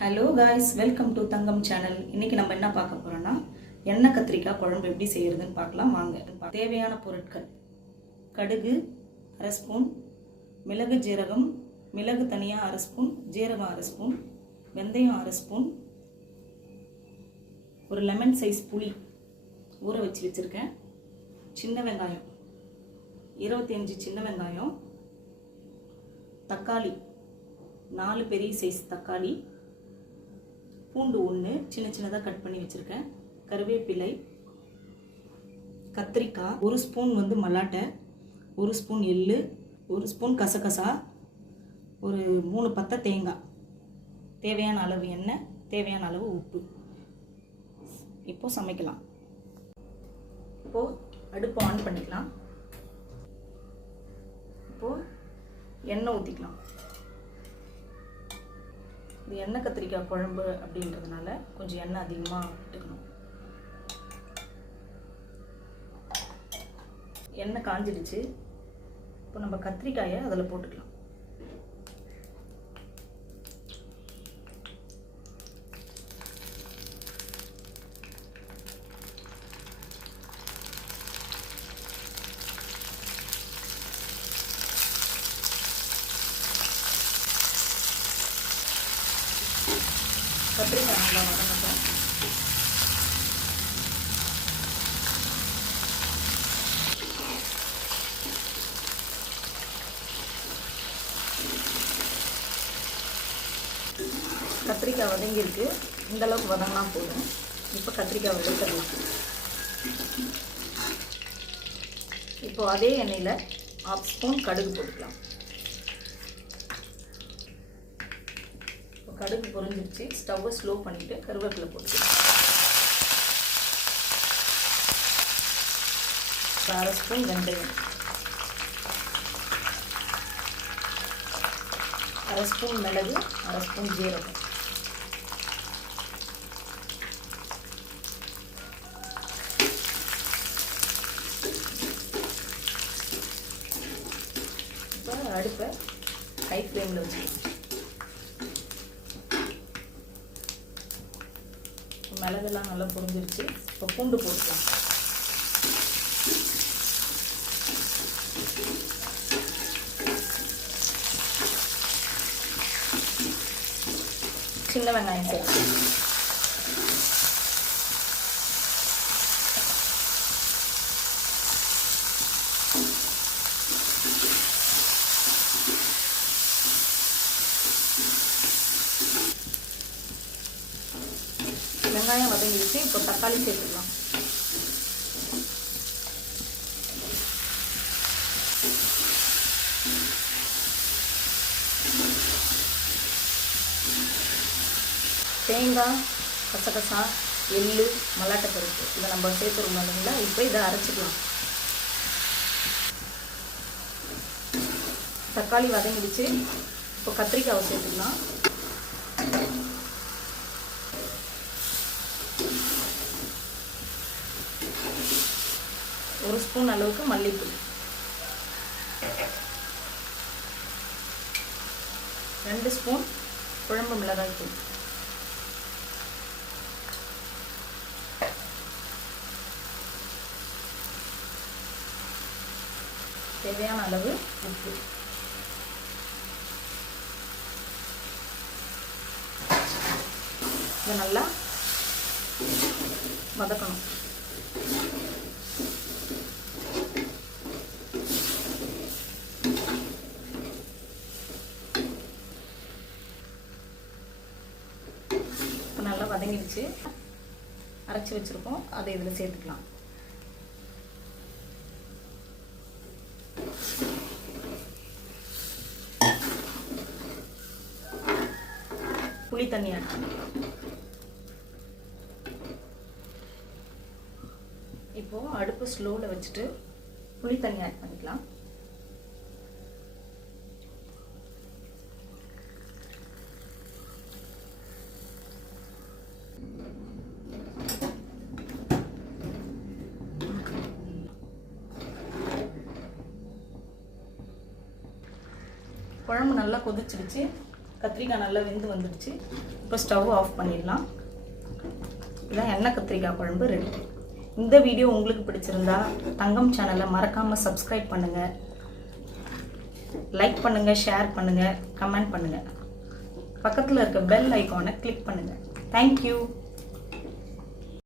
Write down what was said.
Hello guys, welcome to Thangam channel. இன்றைக்கி நம்ம என்ன பார்க்க போகிறோன்னா எண்ணெய் கத்திரிக்காய் குழம்பு எப்படி செய்கிறதுன்னு பார்க்கலாம் வாங்க. தேவையான பொருட்கள்: கடுகு அரை ஸ்பூன், மிளகு ஜீரகம், மிளகு தனியாக அரை ஸ்பூன், ஜீரகம் அரை ஸ்பூன், வெந்தயம் அரை ஸ்பூன், ஒரு லெமன் சைஸ் புளி ஊற வச்சுருக்கேன், சின்ன வெங்காயம் 25 சின்ன வெங்காயம், தக்காளி 4 பெரிய சைஸ் தக்காளி, பூண்டு 1 சின்ன சின்னதாக கட் பண்ணி வச்சுருக்கேன், கருவேப்பிலை, கத்திரிக்காய், 1 ஸ்பூன் மல்லாட்டை, 1 ஸ்பூன் எள்ளு, 1 ஸ்பூன் கசகசா, ஒரு 3 பத்தை தேங்காய், தேவையான அளவு எண்ணெய், தேவையான அளவு உப்பு. இப்போது சமைக்கலாம். இப்போது அடுப்பு ஆன் பண்ணிக்கலாம். இப்போது எண்ணெய் ஊற்றிக்கலாம். இது எண்ணெய் கத்திரிக்காய் குழம்பு அப்படின்றதுனால கொஞ்சம் எண்ணெய் அதிகமாக விட்டுக்கணும். எண்ணெய் காஞ்சிடுச்சு. இப்போ நம்ம கத்திரிக்காயை அதில் போட்டுக்கலாம். கத்திரிக்காய் நல்லா வதங்கட்டும். கத்திரிக்காய் வதங்கியிருக்கு. இந்த அளவுக்கு வதங்கினா போதும். இப்போ கத்திரிக்காய் வதக்கிடலாம். இப்போ அதே எண்ணெயில் 1/2 ஸ்பூன் கடுகு போட்டுக்கலாம். கடுகு பொரிஞ்சிருச்சு. ஸ்டவ்வை ஸ்லோ பண்ணிவிட்டு கருவேப்பிலை போட்டுக்கலாம். 1/2 ஸ்பூன் வெந்தயம், 1/2 ஸ்பூன் மிளகு, 1/2 ஸ்பூன் ஜீரகம், இப்போ அடுப்பை ஹை ஃப்ளேமில் வச்சுக்கலாம். மிளகுலாம் நல்லா பொரிஞ்சிருச்சு. இப்போ பூண்டு போட்டுக்கலாம். சின்ன வெங்காயம் சேர்க்கலாம். வெங்காயம் வதங்கிடுச்சு. இப்போ தக்காளி சேர்த்துக்கலாம். தேங்காய், கசகசா, எள்ளு, மல்லாட்டை பருப்பு இதை நம்ம சேர்த்துருவோம் இல்லைங்களா. இப்போ இதை அரைச்சிக்கலாம். தக்காளி வதங்கிடுச்சு. இப்போ கத்திரிக்காவை சேர்த்துக்கலாம். ஒரு ஸ்பூன் அளவுக்கு மல்லித்தூள், 2 ஸ்பூன் குழம்பு மிளகாய் தூள், தேவையான அளவு உப்பு. இதை நல்லா வதக்கணும். நல்லா வதங்கிடுச்சு. அரைச்சி வச்சுருக்கோம், அதை இதில் சேர்த்துக்கலாம். புளி தண்ணி ஆட் பண்ணிக்கலாம். இப்போது அடுப்பு ஸ்லோவில் வச்சுட்டு புளி தண்ணி ஆட் பண்ணிக்கலாம். குழம்பு நல்லா கொதிச்சிடுச்சு. கத்திரிக்காய் நல்லா வெந்து வந்துடுச்சு. இப்போ ஸ்டவ் ஆஃப் பண்ணிடலாம். இதான் எண்ணெய் கத்திரிக்காய் குழம்பு ரெடி. இந்த வீடியோ உங்களுக்கு பிடிச்சிருந்தா தங்கம் சேனலை மறக்காமல் சப்ஸ்கிரைப் பண்ணுங்கள், லைக் பண்ணுங்கள், ஷேர் பண்ணுங்கள், கமெண்ட் பண்ணுங்கள். பக்கத்தில் இருக்க பெல் ஐக்கானை கிளிக் பண்ணுங்கள். தேங்க்யூ.